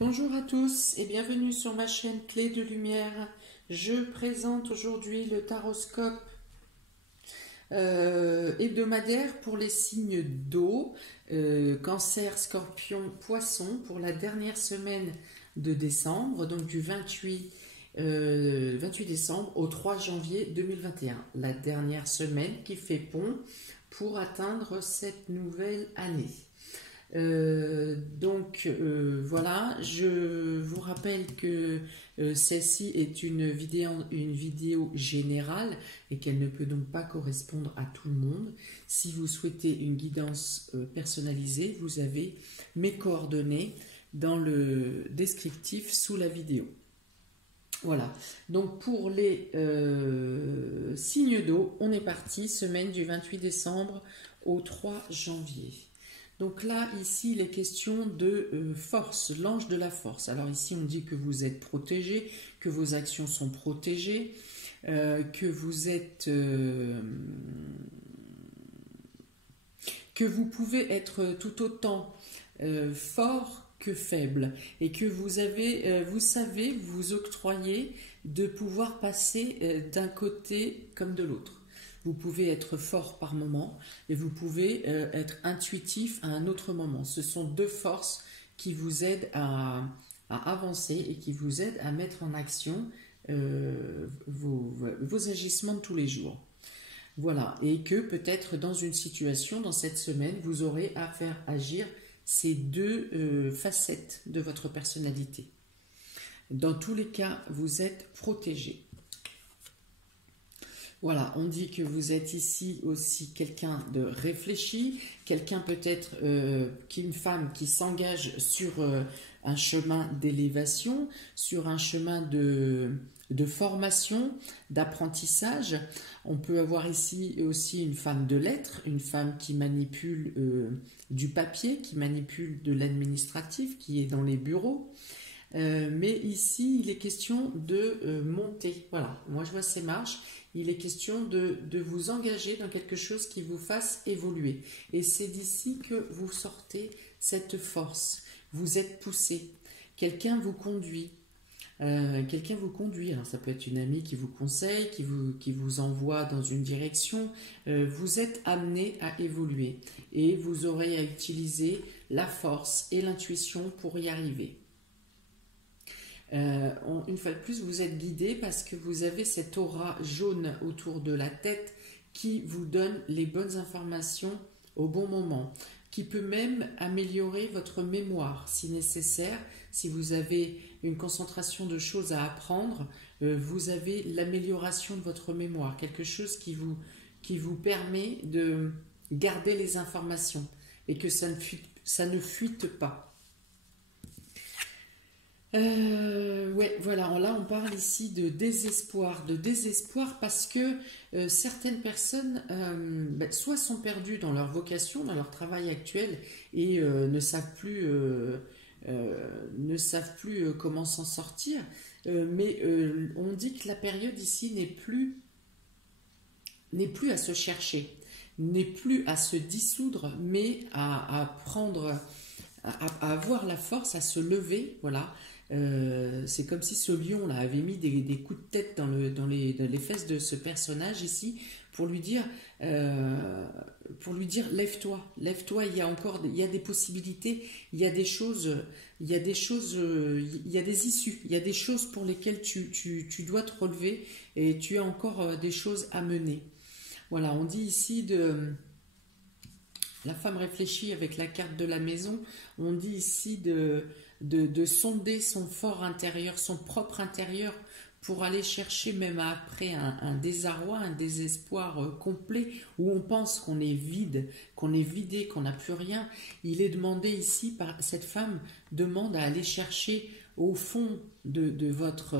Bonjour à tous et bienvenue sur ma chaîne Clé de Lumière. Je présente aujourd'hui le taroscope hebdomadaire pour les signes d'eau, Cancer, Scorpion, Poisson pour la dernière semaine de décembre, donc du 28 décembre au 3 janvier 2021. La dernière semaine qui fait pont pour atteindre cette nouvelle année. Voilà, je vous rappelle que celle-ci est une vidéo générale et qu'elle ne peut donc pas correspondre à tout le monde. Si vous souhaitez une guidance personnalisée, vous avez mes coordonnées dans le descriptif sous la vidéo. Voilà, donc pour les signes d'eau, on est parti, semaine du 28 décembre au 3 janvier. Donc là, ici, il est question de force, l'ange de la force. Alors ici, on dit que vous êtes protégé, que vos actions sont protégées, que vous êtes... que vous pouvez être tout autant fort que faible et que vous savez vous octroyer de pouvoir passer d'un côté comme de l'autre. Vous pouvez être fort par moment et vous pouvez être intuitif à un autre moment. Ce sont deux forces qui vous aident à avancer et qui vous aident à mettre en action vos agissements de tous les jours. Voilà, et que peut-être dans une situation, dans cette semaine, vous aurez à faire agir ces deux facettes de votre personnalité. Dans tous les cas, vous êtes protégé. Voilà, on dit que vous êtes ici aussi quelqu'un de réfléchi, quelqu'un peut-être une femme qui s'engage sur un chemin d'élévation, sur un chemin de formation, d'apprentissage. On peut avoir ici aussi une femme de lettres, une femme qui manipule du papier, qui manipule de l'administratif, qui est dans les bureaux. Mais ici, il est question de monter. Voilà, moi je vois ces marches. Il est question de vous engager dans quelque chose qui vous fasse évoluer. Et c'est d'ici que vous sortez cette force. Vous êtes poussé. Quelqu'un vous conduit. Alors ça peut être une amie qui vous conseille, qui vous envoie dans une direction. Vous êtes amené à évoluer. Et vous aurez à utiliser la force et l'intuition pour y arriver. Une fois de plus, vous êtes guidé parce que vous avez cette aura jaune autour de la tête qui vous donne les bonnes informations au bon moment, qui peut même améliorer votre mémoire si nécessaire. Si vous avez une concentration de choses à apprendre, vous avez l'amélioration de votre mémoire, quelque chose qui vous permet de garder les informations et que ça ne fuite pas. Ouais, voilà, là on parle ici de désespoir parce que certaines personnes soit sont perdues dans leur vocation, dans leur travail actuel et ne savent plus comment s'en sortir, mais on dit que la période ici n'est plus à se chercher, n'est plus à se dissoudre, mais à avoir la force à se lever, voilà. C'est comme si ce lion-là avait mis des coups de tête dans les fesses de ce personnage ici pour lui dire lève-toi, il y a des possibilités, il y a des choses, il y a des issues, il y a des choses pour lesquelles tu dois te relever et tu as encore des choses à mener. Voilà, on dit ici la femme réfléchit avec la carte de la maison. On dit ici de sonder son fort intérieur, son propre intérieur, pour aller chercher même après un désarroi, un désespoir complet, où on pense qu'on est vide, qu'on est vidé, qu'on n'a plus rien. Il est demandé ici, cette femme demande à aller chercher au fond de votre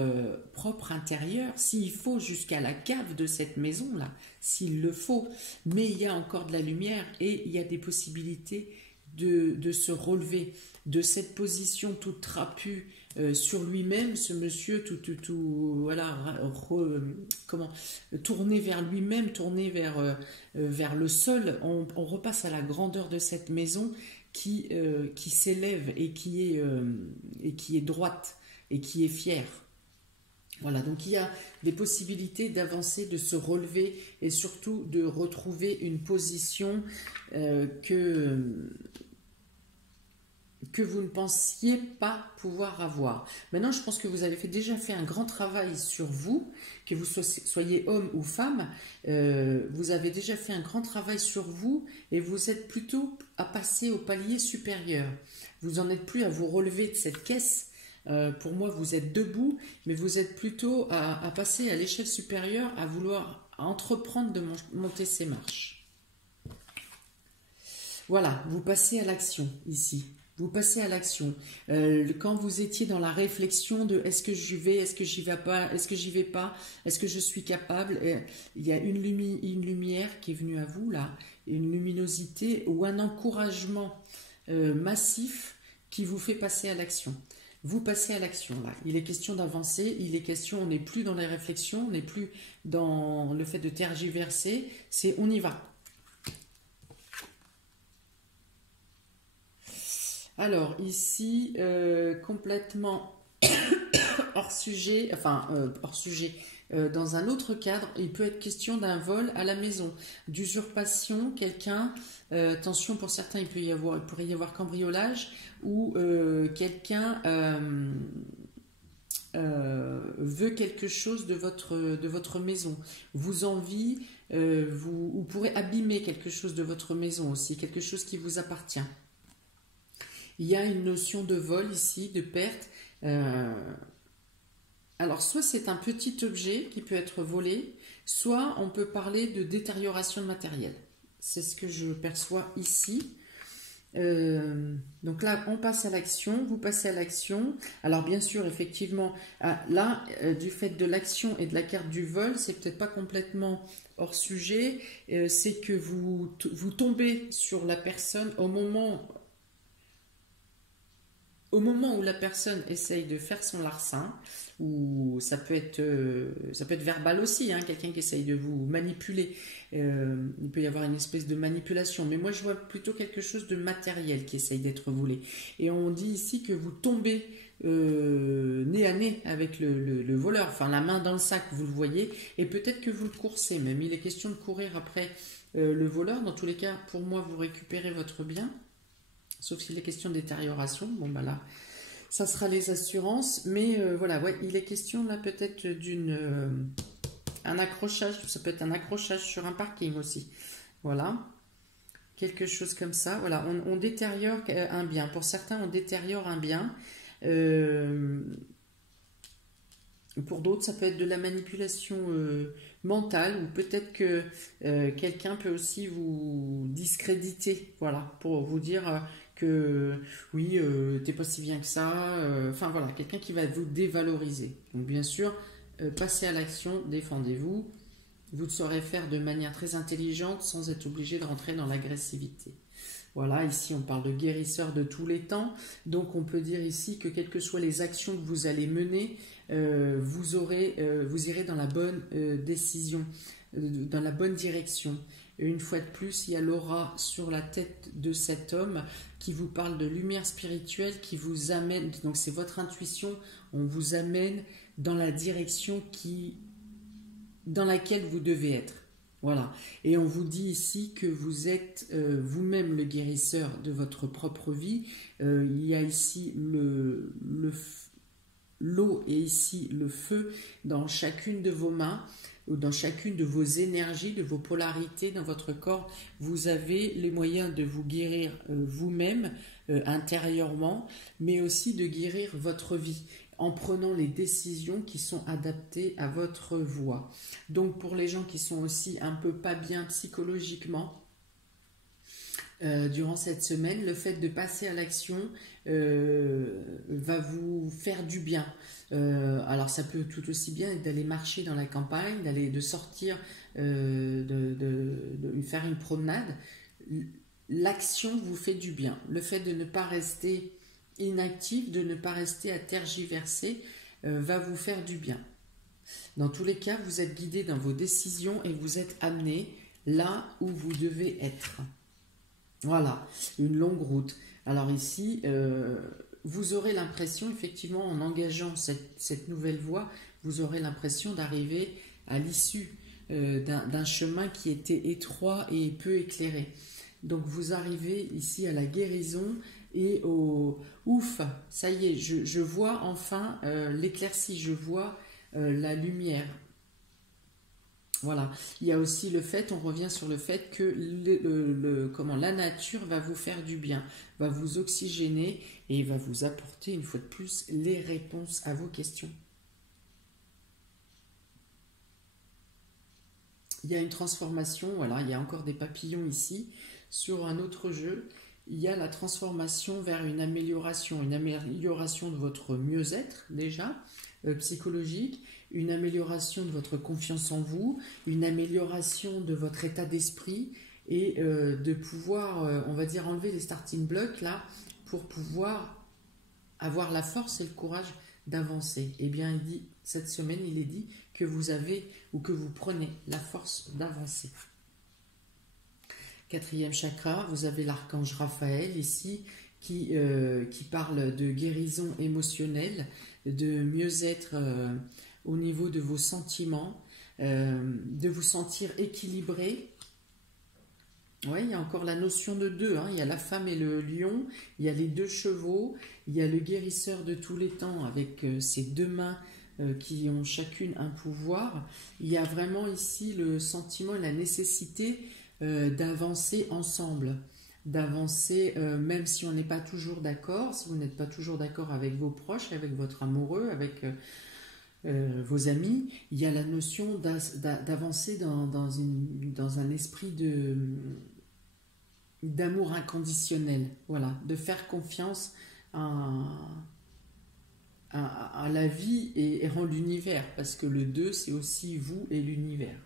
propre intérieur, s'il faut jusqu'à la cave de cette maison-là, s'il le faut, mais il y a encore de la lumière et il y a des possibilités de se relever de cette position toute trapue sur lui-même, ce monsieur tourné vers lui-même, tourné vers le sol. On repasse à la grandeur de cette maison qui s'élève et qui est droite et qui est fière. Voilà, donc il y a des possibilités d'avancer, de se relever et surtout de retrouver une position que vous ne pensiez pas pouvoir avoir. Maintenant, je pense que vous avez déjà fait un grand travail sur vous, que vous soyez homme ou femme, vous avez déjà fait un grand travail sur vous et vous êtes plutôt à passer au palier supérieur. Vous n'en êtes plus à vous relever de cette caisse. Pour moi, vous êtes debout, mais vous êtes plutôt à passer à l'échelle supérieure, à vouloir entreprendre de monter ces marches. Voilà, vous passez à l'action ici. Vous passez à l'action. Quand vous étiez dans la réflexion de est-ce que j'y vais, est-ce que j'y vais pas, est-ce que j'y vais pas, est-ce que je suis capable, il y a une lumière qui est venue à vous là, une luminosité ou un encouragement massif qui vous fait passer à l'action. Vous passez à l'action là. Il est question d'avancer, il est question, on n'est plus dans les réflexions, on n'est plus dans le fait de tergiverser, c'est on y va. Alors ici, complètement hors sujet, dans un autre cadre, il peut être question d'un vol à la maison, d'usurpation, quelqu'un, attention pour certains, il pourrait y avoir cambriolage, ou quelqu'un veut quelque chose de votre maison, vous envie, vous pourrez abîmer quelque chose de votre maison aussi, quelque chose qui vous appartient. Il y a une notion de vol ici, de perte. Alors, soit c'est un petit objet qui peut être volé, soit on peut parler de détérioration de matériel. C'est ce que je perçois ici. Donc là, on passe à l'action, vous passez à l'action. Alors bien sûr, effectivement, là, du fait de l'action et de la carte du vol, c'est peut-être pas complètement hors sujet. C'est que vous tombez sur la personne au moment où la personne essaye de faire son larcin, ou ça peut être verbal aussi, hein, quelqu'un qui essaye de vous manipuler, il peut y avoir une espèce de manipulation, mais moi je vois plutôt quelque chose de matériel qui essaye d'être volé. Et on dit ici que vous tombez nez à nez avec le voleur, enfin la main dans le sac, vous le voyez, et peut-être que vous le coursez même. Il est question de courir après le voleur. Dans tous les cas, pour moi, vous récupérez votre bien. Sauf s'il est question de détérioration, bon bah là, ça sera les assurances, mais voilà, ouais, il est question là peut-être un accrochage, ça peut être un accrochage sur un parking aussi, voilà, quelque chose comme ça, voilà, on détériore un bien, pour certains on détériore un bien, pour d'autres ça peut être de la manipulation mentale, ou peut-être que quelqu'un peut aussi vous discréditer, voilà, pour vous dire que oui, t'es pas si bien que ça, enfin voilà, quelqu'un qui va vous dévaloriser. Donc bien sûr, passez à l'action, défendez-vous, vous le saurez faire de manière très intelligente sans être obligé de rentrer dans l'agressivité. Voilà, ici on parle de guérisseur de tous les temps, donc on peut dire ici que quelles que soient les actions que vous allez mener, vous irez dans la bonne décision, dans la bonne direction. Et une fois de plus, il y a l'aura sur la tête de cet homme qui vous parle de lumière spirituelle, qui vous amène, donc c'est votre intuition, on vous amène dans la direction dans laquelle vous devez être. Voilà. Et on vous dit ici que vous êtes vous-même le guérisseur de votre propre vie. Il y a ici l'eau et ici le feu dans chacune de vos mains, ou dans chacune de vos énergies, de vos polarités dans votre corps. Vous avez les moyens de vous guérir vous-même intérieurement, mais aussi de guérir votre vie en prenant les décisions qui sont adaptées à votre voie. Donc pour les gens qui sont aussi un peu pas bien psychologiquement, durant cette semaine, le fait de passer à l'action va vous faire du bien. Alors ça peut tout aussi bien être d'aller marcher dans la campagne, de sortir, de faire une promenade. L'action vous fait du bien. Le fait de ne pas rester inactif, de ne pas rester à tergiverser, va vous faire du bien. Dans tous les cas, vous êtes guidé dans vos décisions et vous êtes amené là où vous devez être. Voilà, une longue route. Alors ici, vous aurez l'impression, effectivement, en engageant cette nouvelle voie, vous aurez l'impression d'arriver à l'issue d'un chemin qui était étroit et peu éclairé. Donc vous arrivez ici à la guérison et au ouf, ça y est, je vois enfin l'éclaircie, je vois la lumière. Voilà. Il y a aussi le fait, on revient sur le fait que comment, la nature va vous faire du bien, va vous oxygéner et va vous apporter une fois de plus les réponses à vos questions. Il y a une transformation, voilà, il y a encore des papillons ici. Sur un autre jeu, il y a la transformation vers une amélioration de votre mieux-être déjà, psychologique, une amélioration de votre confiance en vous, une amélioration de votre état d'esprit et de pouvoir, on va dire, enlever les starting blocks là pour pouvoir avoir la force et le courage d'avancer. Eh bien, il dit, cette semaine, il est dit que vous avez ou que vous prenez la force d'avancer. Quatrième chakra, vous avez l'archange Raphaël ici qui parle de guérison émotionnelle, de mieux-être au niveau de vos sentiments, de vous sentir équilibré. Oui, il y a encore la notion de deux, hein. Il y a la femme et le lion, il y a les deux chevaux, il y a le guérisseur de tous les temps avec ses deux mains qui ont chacune un pouvoir. Il y a vraiment ici le sentiment et la nécessité d'avancer ensemble, d'avancer même si on n'est pas toujours d'accord, si vous n'êtes pas toujours d'accord avec vos proches, avec votre amoureux, avec vos amis. Il y a la notion d'avancer dans un esprit d'amour inconditionnel, voilà, de faire confiance à la vie et en l'univers, parce que le deux, c'est aussi vous et l'univers,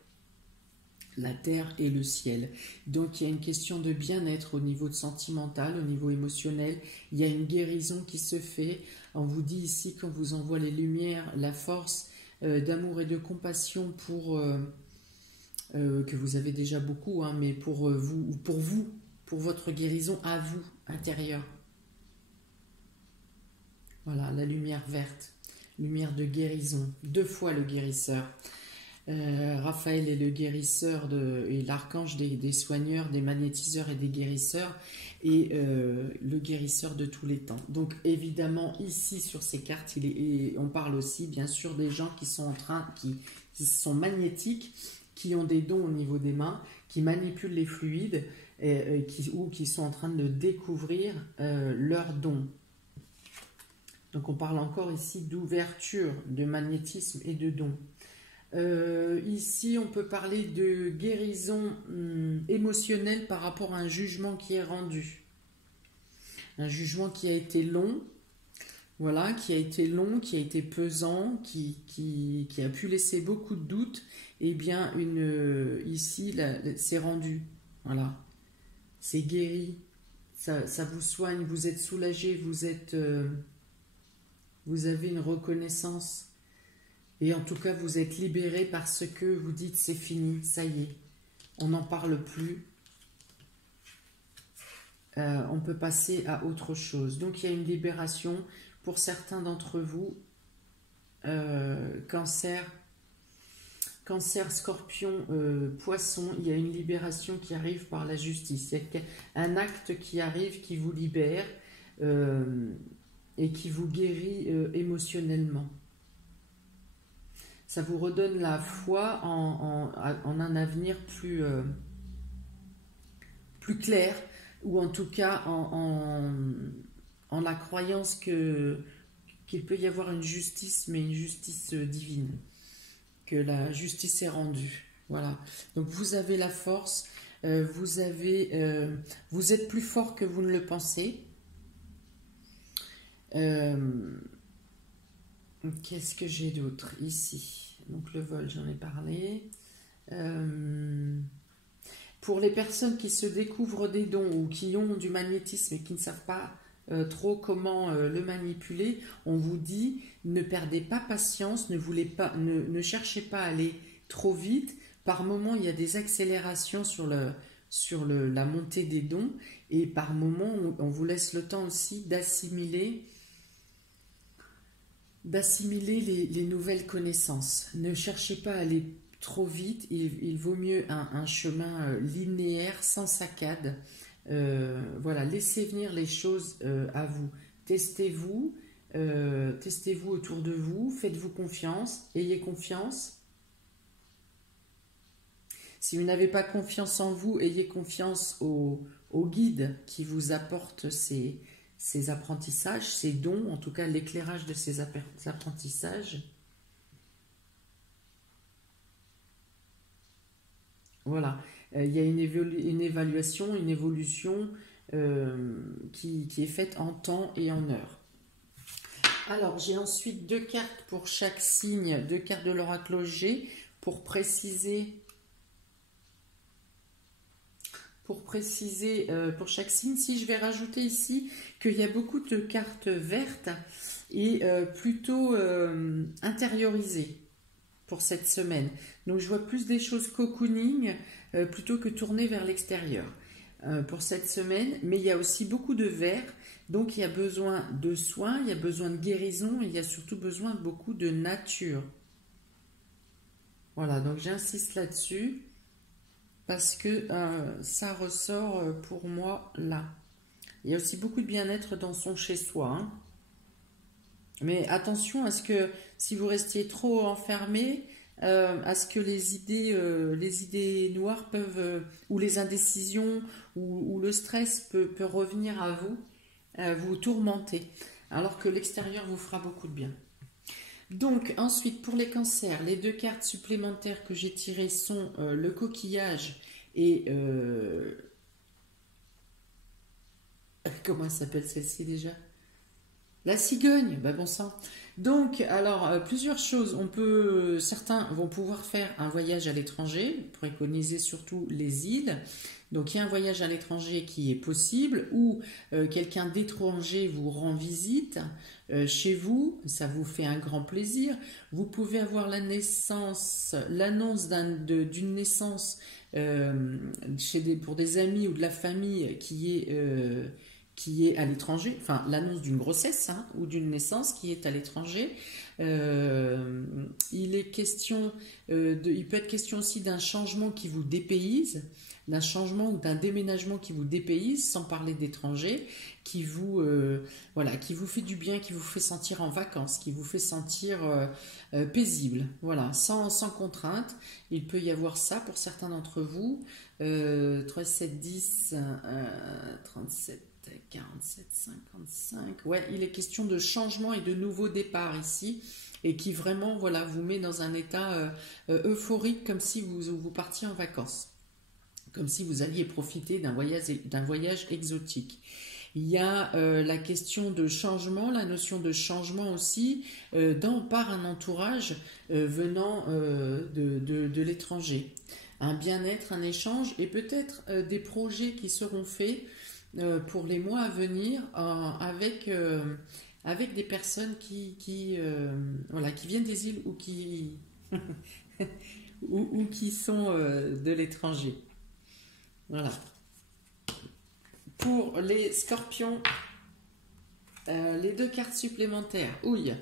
la terre et le ciel. Donc il y a une question de bien-être au niveau sentimental, au niveau émotionnel. Il y a une guérison qui se fait. On vous dit ici qu'on vous envoie les lumières, la force d'amour et de compassion pour que vous avez déjà beaucoup, hein, mais pour votre guérison à vous, intérieure. Voilà, la lumière verte, lumière de guérison, 2 fois le guérisseur. Raphaël est le guérisseur et l'archange des soigneurs, des magnétiseurs et des guérisseurs, et le guérisseur de tous les temps. Donc évidemment ici sur ces cartes, on parle aussi bien sûr des gens qui sont qui sont magnétiques, qui ont des dons au niveau des mains, qui manipulent les fluides ou qui sont en train de découvrir leurs dons. Donc on parle encore ici d'ouverture, de magnétisme et de dons. Ici, on peut parler de guérison émotionnelle par rapport à un jugement qui est rendu. Un jugement qui a été long, voilà, qui a été long, qui a été pesant, qui a pu laisser beaucoup de doutes. Eh bien, ici, c'est rendu, voilà. C'est guéri, ça vous soigne, vous êtes soulagé, vous avez une reconnaissance. Et en tout cas, vous êtes libéré parce que vous dites c'est fini, ça y est, on n'en parle plus. On peut passer à autre chose. Donc il y a une libération pour certains d'entre vous. Cancer, Scorpion, Poisson, il y a une libération qui arrive par la justice. Il y a un acte qui arrive, qui vous libère et qui vous guérit émotionnellement. Ça vous redonne la foi en un avenir plus clair, ou en tout cas en la croyance qu'il peut y avoir une justice, mais une justice divine, que la justice est rendue. Voilà. Donc vous avez la force, vous êtes plus fort que vous ne le pensez. Qu'est-ce que j'ai d'autre ici? Donc le vol, j'en ai parlé. Pour les personnes qui se découvrent des dons ou qui ont du magnétisme et qui ne savent pas trop comment le manipuler, on vous dit ne perdez pas patience, ne cherchez pas à aller trop vite. Par moments, il y a des accélérations sur sur la montée des dons. Et par moments, on vous laisse le temps aussi d'assimiler les nouvelles connaissances. Ne cherchez pas à aller trop vite, il vaut mieux un chemin linéaire, sans saccade. Voilà, laissez venir les choses à vous. Testez-vous, testez-vous autour de vous, faites-vous confiance, ayez confiance. Si vous n'avez pas confiance en vous, ayez confiance au guide qui vous apporte ces apprentissages, ces dons, en tout cas l'éclairage de ces apprentissages. Voilà, il y a une évaluation, une évolution qui est faite en temps et en heure. Alors, j'ai ensuite 2 cartes pour chaque signe, 2 cartes de l'oracle G pour préciser pour chaque signe. Si je vais rajouter ici qu'il y a beaucoup de cartes vertes et plutôt intériorisées pour cette semaine. Donc je vois plus des choses cocooning plutôt que tournées vers l'extérieur pour cette semaine. Mais il y a aussi beaucoup de vert, donc il y a besoin de soins, il y a besoin de guérison, et il y a surtout besoin de beaucoup de nature. Voilà, donc j'insiste là-dessus parce que ça ressort pour moi là. Il y a aussi beaucoup de bien-être dans son chez-soi, hein. Mais attention à ce que si vous restiez trop enfermé, à ce que les idées noires peuvent, ou les indécisions, ou le stress peut revenir à vous, vous tourmenter, alors que l'extérieur vous fera beaucoup de bien. Donc ensuite pour les cancers, les 2 cartes supplémentaires que j'ai tirées sont le coquillage et comment elle s'appelle celle-ci déjà? La cigogne, bah bon sang. Donc, alors, plusieurs choses. Certains vont pouvoir faire un voyage à l'étranger, préconiser surtout les îles. Donc, il y a un voyage à l'étranger qui est possible, ou quelqu'un d'étranger vous rend visite chez vous, ça vous fait un grand plaisir. Vous pouvez avoir l'annonce d'une naissance pour des amis ou de la famille qui est à l'étranger, enfin l'annonce d'une grossesse, hein, ou d'une naissance qui est à l'étranger. Il peut être question aussi d'un changement qui vous dépayse, d'un changement ou d'un déménagement qui vous dépayse, sans parler d'étranger, qui vous fait du bien, qui vous fait sentir en vacances, qui vous fait sentir paisible, voilà, sans contrainte. Il peut y avoir ça pour certains d'entre vous. 3, 7, 10, 37, 47, 55. Ouais, il est question de changement et de nouveau départ ici, et qui vraiment, voilà, vous met dans un état euphorique, comme si vous partiez en vacances, comme si vous alliez profiter d'un voyage exotique. Il y a la question de changement, la notion de changement aussi par un entourage venant de l'étranger. Un bien-être, un échange, et peut-être des projets qui seront faits pour les mois à venir avec des personnes qui viennent des îles ou qui ou qui sont de l'étranger. Voilà. Pour les scorpions, les 2 cartes supplémentaires. Ouille.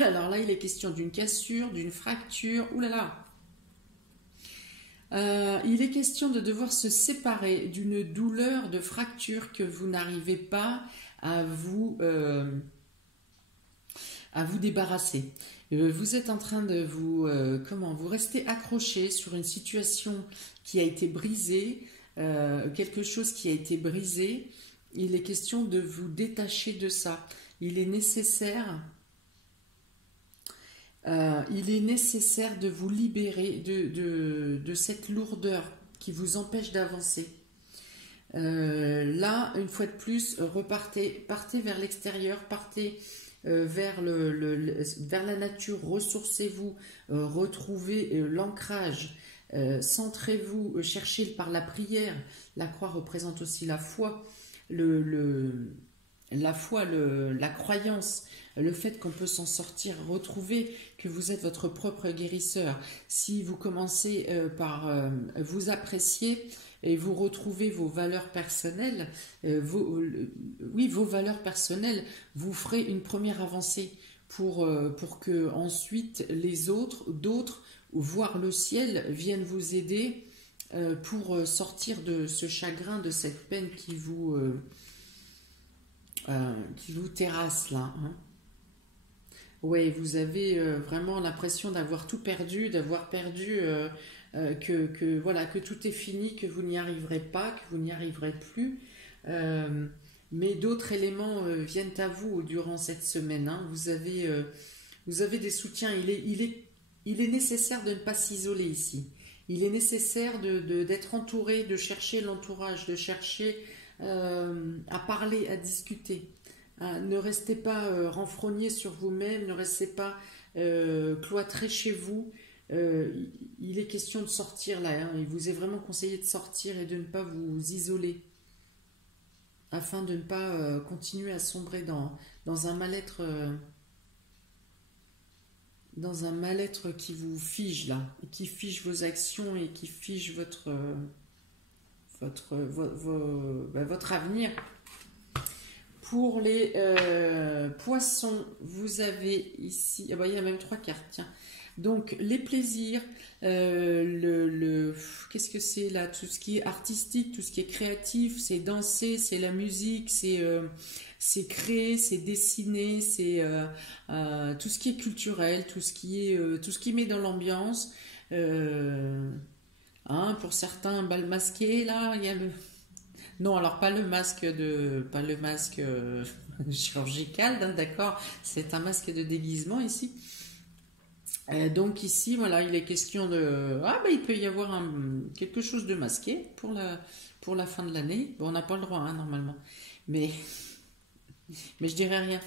Alors là, il est question d'une cassure, d'une fracture. Ouh là là. Il est question de devoir se séparer d'une douleur de fracture que vous n'arrivez pas à vous débarrasser. Vous êtes en train de vous restez accroché sur une situation qui a été brisée, quelque chose qui a été brisé. Il est question de vous détacher de ça. Il est nécessaire de vous libérer de cette lourdeur qui vous empêche d'avancer. Là, une fois de plus, partez vers l'extérieur, partez vers la nature, ressourcez-vous, retrouvez l'ancrage, centrez-vous, cherchez par la prière. La croix représente aussi la foi, la croyance. le fait qu'on peut s'en sortir, retrouver que vous êtes votre propre guérisseur. Si vous commencez par vous apprécier et vous retrouvez vos valeurs personnelles, vos valeurs personnelles, vous ferez une première avancée pour que ensuite les d'autres, voire le ciel, viennent vous aider pour sortir de ce chagrin, de cette peine qui vous terrasse là. Hein. Ouais, vous avez vraiment l'impression d'avoir tout perdu, voilà, que tout est fini, que vous n'y arriverez pas, que vous n'y arriverez plus. Mais d'autres éléments viennent à vous durant cette semaine. Hein. Vous avez des soutiens. Il est nécessaire de ne pas s'isoler ici. Il est nécessaire d'être entouré, de chercher l'entourage, de chercher à parler, à discuter. Ne restez pas renfrogné sur vous-même, ne restez pas cloîtré chez vous. Il est question de sortir là. Hein. Il vous est vraiment conseillé de sortir et de ne pas vous isoler, afin de ne pas continuer à sombrer dans un mal-être. Dans un mal-être qui vous fige là, qui fige vos actions et qui fige votre avenir. Pour les poissons, vous avez ici, il y a même 3 cartes, tiens. Donc les plaisirs, qu'est-ce que c'est là? Tout ce qui est artistique, tout ce qui est créatif, c'est danser, c'est la musique, c'est créer, c'est dessiner, c'est tout ce qui est culturel, tout ce qui met dans l'ambiance. Pour certains, un bal masqué, là, il y a le... Non, alors pas le masque chirurgical, hein, d'accord, c'est un masque de déguisement ici. Donc ici, voilà, il est question de... il peut y avoir quelque chose de masqué pour la fin de l'année. Bon, on n'a pas le droit, hein, normalement. Mais je dirais rien.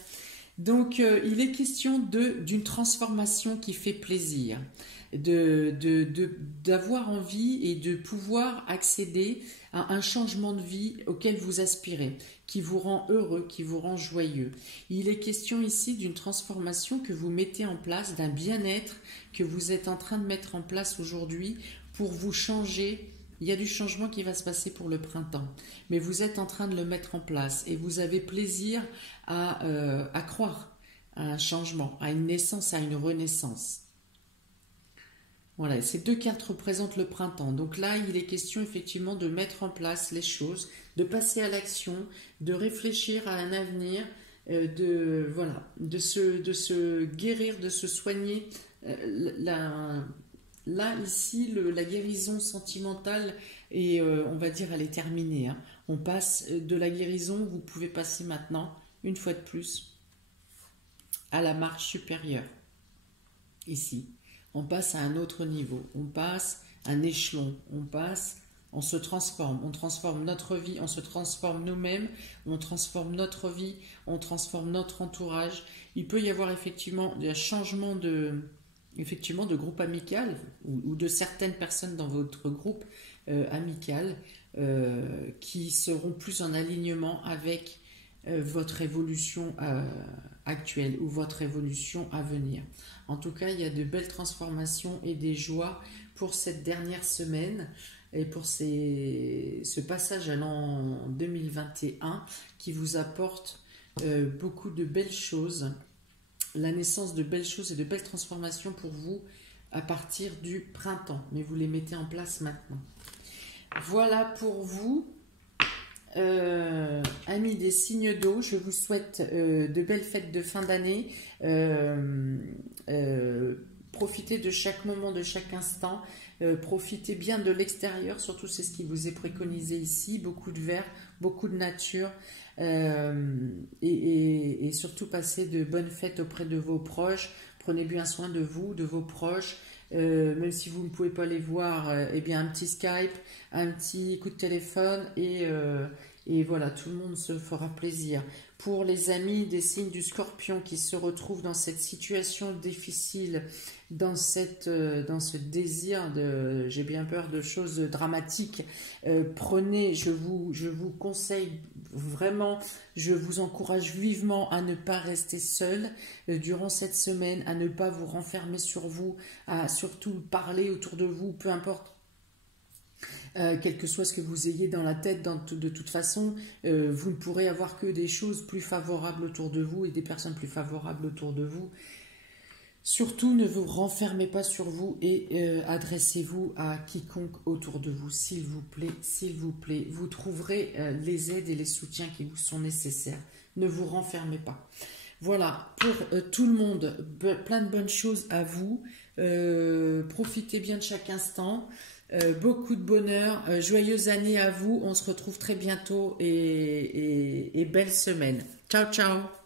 Donc, il est question d'une transformation qui fait plaisir, d'avoir envie et de pouvoir accéder à un changement de vie auquel vous aspirez, qui vous rend heureux, qui vous rend joyeux. Il est question ici d'une transformation que vous mettez en place, d'un bien-être que vous êtes en train de mettre en place aujourd'hui pour vous changer. Il y a du changement qui va se passer pour le printemps, mais vous êtes en train de le mettre en place et vous avez plaisir à croire à un changement, à une naissance, à une renaissance. Voilà, ces 2 cartes représentent le printemps. Donc là, il est question effectivement de mettre en place les choses, de passer à l'action, de réfléchir à un avenir, de se guérir, de se soigner. Là, ici, la guérison sentimentale, et on va dire, elle est terminée. Hein. On passe de la guérison, vous pouvez passer maintenant, une fois de plus, à la marche supérieure. Ici, on passe à un autre niveau, on passe un échelon, on se transforme, on transforme notre vie, on se transforme nous-mêmes, on transforme notre vie, on transforme notre entourage. Il peut y avoir effectivement un changement de groupe amical ou de certaines personnes dans votre groupe amical qui seront plus en alignement avec votre évolution actuelle ou votre évolution à venir. En tout cas, il y a de belles transformations et des joies pour cette dernière semaine et pour ce passage à l'an 2021 qui vous apporte beaucoup de belles choses, la naissance de belles choses et de belles transformations pour vous à partir du printemps. Mais vous les mettez en place maintenant. Voilà pour vous. Amis des signes d'eau, je vous souhaite de belles fêtes de fin d'année. Profitez de chaque moment, de chaque instant. Profitez bien de l'extérieur, surtout c'est ce qui vous est préconisé ici. Beaucoup de vert, beaucoup de nature. Et surtout passez de bonnes fêtes auprès de vos proches. Prenez bien soin de vous, de vos proches. Même si vous ne pouvez pas les voir, un petit Skype, un petit coup de téléphone et Et voilà, tout le monde se fera plaisir. Pour les amis des signes du Scorpion qui se retrouvent dans cette situation difficile, dans ce désir de, j'ai bien peur de choses dramatiques, prenez, je vous conseille vraiment, je vous encourage vivement à ne pas rester seul durant cette semaine, à ne pas vous renfermer sur vous, à surtout parler autour de vous, peu importe. Quel que soit ce que vous ayez dans la tête, de toute façon, vous ne pourrez avoir que des choses plus favorables autour de vous et des personnes plus favorables autour de vous. Surtout, ne vous renfermez pas sur vous et adressez-vous à quiconque autour de vous, s'il vous plaît, s'il vous plaît. Vous trouverez les aides et les soutiens qui vous sont nécessaires. Ne vous renfermez pas. Voilà, pour tout le monde, plein de bonnes choses à vous. Profitez bien de chaque instant. Beaucoup de bonheur, joyeuse année à vous, on se retrouve très bientôt et belle semaine. Ciao, ciao!